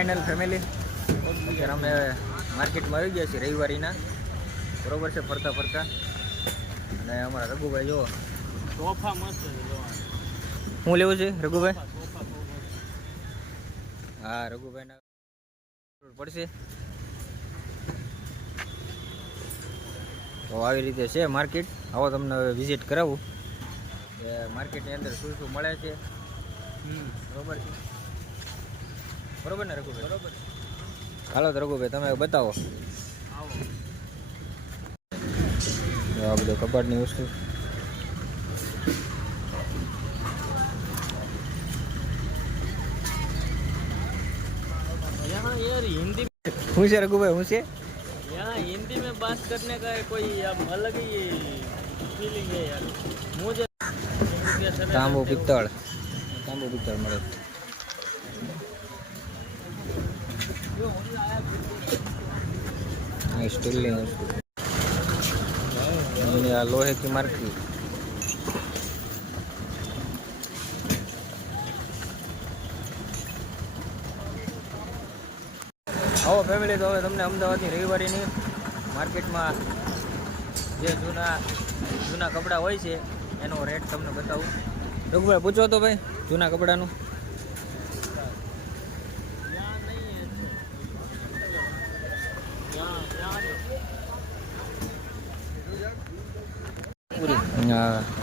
Final family અત્યારે અમે માર્કેટમાં આવી ગયા છીએ રવિવારીના બરોબર છે ફરતા ફરતા અને અમારા રઘુભાઈ જો સોફા મસ્ત છે શું લેવું છે રઘુભાઈ? હા રઘુભાઈના પડશે તો આવી રીતે છે માર્કેટ. આવો તમને વિઝિટ કરાવું કે માર્કેટની અંદર શું શું મળે છે. બરોબર છે બરોબર ને રઘુભાઈ? બરોબર. હાલો તો રઘુભાઈ તમે બતાવો. આ બધું કબાટની વસ્તુ यार हिंदी શું છે રઘુભાઈ? શું છે? यहाँ हिंदी में बात करने का कोई अलग ही फीलिंग है यार मुझे. તાંબુ પિત્તળ મળે. સ્ટીલની વસ્તુ આ લોહે કી માર્કેટ. આવો ફેમિલી તો હવે તમને અમદાવાદની રવિવારીની માર્કેટમાં જે જૂના કપડાં હોય છે એનો રેટ તમને બતાવું. રઘુભાઈ પૂછો તો ભાઈ જૂના કપડાનું.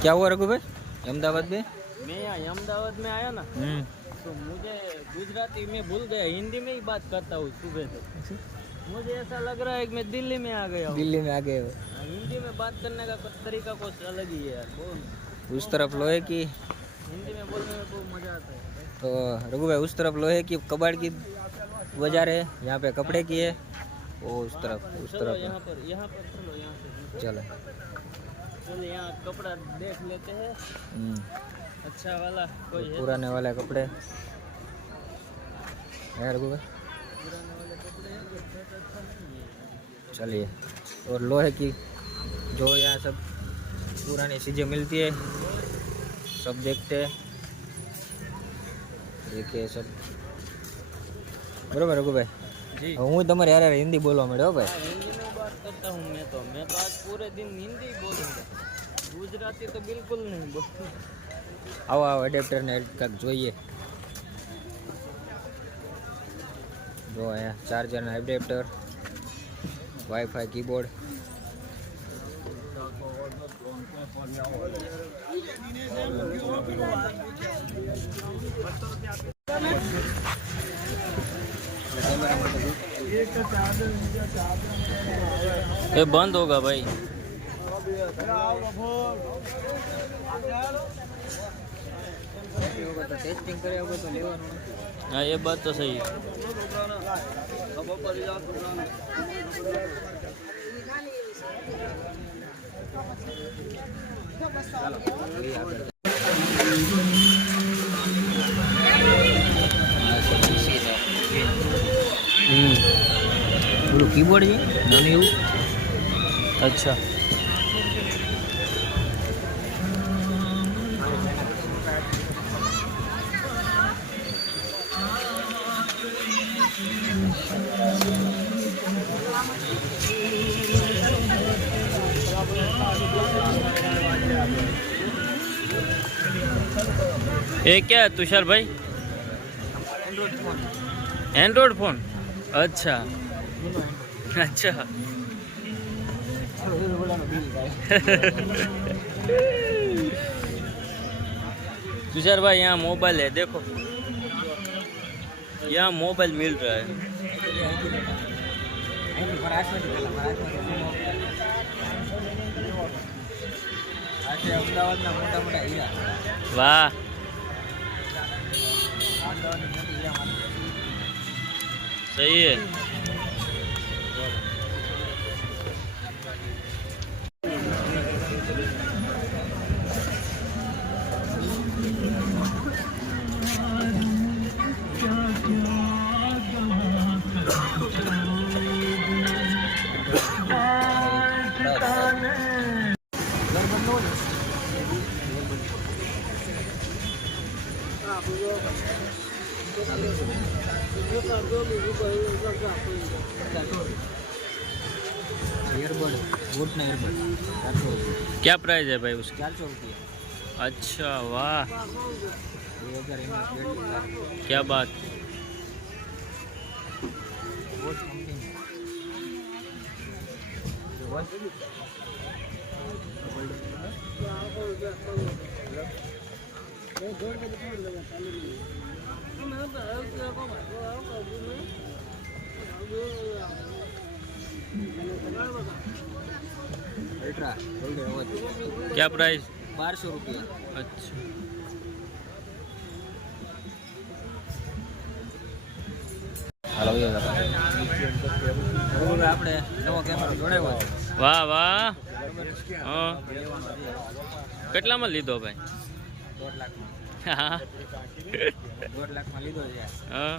क्या हुआ रघुभाई अहमदाबाद में? मैं यहाँ अहमदाबाद में आया ना तो मुझे गुजराती में भूल गया, हिंदी में ही बात करता हूँ सुबह से. मुझे ऐसा लग रहा है कि मैं दिल्ली में आ गया हूँ. दिल्ली में आ गए हो? हिंदी में बात करने का तरीका कुछ अलग ही है यार. बहुत उस तरफ लोहे की हिंदी में बोलने में बहुत मजा आता है. तो रघुभाई उस तरफ लोहे की कबाड़ की बाजार है, यहाँ पे कपड़े की है. वो उस तरफ यहाँ पर चलो यहाँ से चलो यहाँ कपड़ा देख लेते हैं. अच्छा वाला कोई है? पुराने वाले कपड़े है रघुभाई. पुराने वाले कपड़े हैं जो सेट अच्छा नहीं है. चलिए और लोहे की जो यहाँ सब पुरानी चीज़ें मिलती है सब देखते हैं. देखिए सब बराबर रघुभाई जी. હું તમારે યાર હિન્દી બોલવા માંડ્યો ભાઈ. हिंदी में बात करता हूँ मैं तो आज पूरे दिन हिंदी बोलूँगा, गुजराती तो बिल्कुल नहीं बोलूँगा. આવો એડેપ્ટરને કાંક જોઈએ. જો અહીંયા ચાર્જરના એડેપ્ટર, વાઈફાઈ કીબોર્ડ. ये बंद होगा भाई. ટેસ્ટિંગ કર્યા વગર તો લેવાનું. हाँ ये बात तो सही है. પેલું કીબોર્ડ છે નાનું એવું. अच्छा ये क्या है तुषार भाई? Android phone. अच्छा अच्छा. तुषार भाई यहाँ मोबाइल है देखो, यहाँ मोबाइल मिल रहा है. અમદાવાદના મોટા મોટા હીરા. वाह सही है. ईयरबड वोट ना ईयरबड 400 रुपये क्या प्राइस है भाई उसका? 400 रुपये अच्छा वाह 2000 mAh बैटरी क्या बात। Vote company ultra gold award क्या प्राइस? 1200 रुपये अच्छा હાલો બરોબર આપણે નવો કેમેરો જોડાવ્યો છે વાહ વાહ હા કેટલામાં લીધો ભાઈ? 1.5 લાખમાં હા 1.5 લાખમાં લીધો છે હા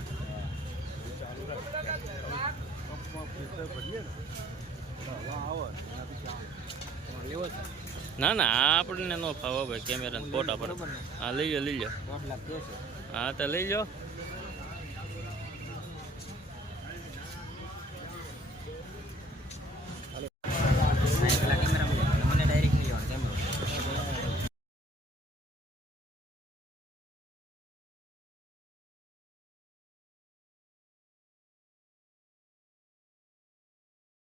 લેવો છે ના ના આ આપણને નો ફાવો ભાઈ કેમેરા ફોટા પર. બરોબર ને હા લઈ લો 1.5 લાખ કે છે હા તો લઈ લો.